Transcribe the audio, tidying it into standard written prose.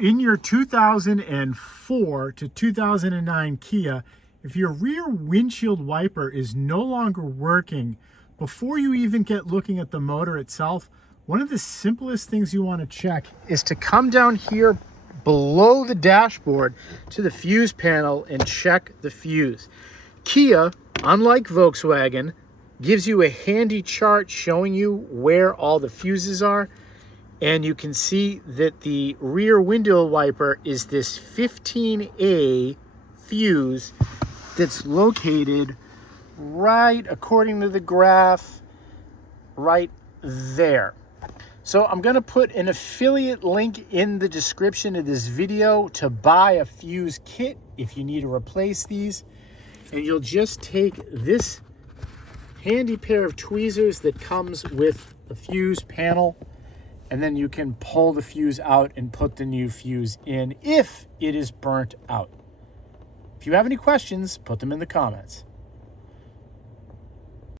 in your 2004 to 2009 Kia, if your rear windshield wiper is no longer working, before you even get looking at the motor itself, one of the simplest things you want to check is to come down here below the dashboard to the fuse panel and check the fuse. Kia, unlike Volkswagen, gives you a handy chart showing you where all the fuses are. And you can see that the rear window wiper is this 15A fuse that's located right, according to the graph, right there. So I'm going to put an affiliate link in the description of this video to buy a fuse kit if you need to replace these. And you'll just take this handy pair of tweezers that comes with the fuse panel, and then you can pull the fuse out and put the new fuse in if it is burnt out. If you have any questions, put them in the comments.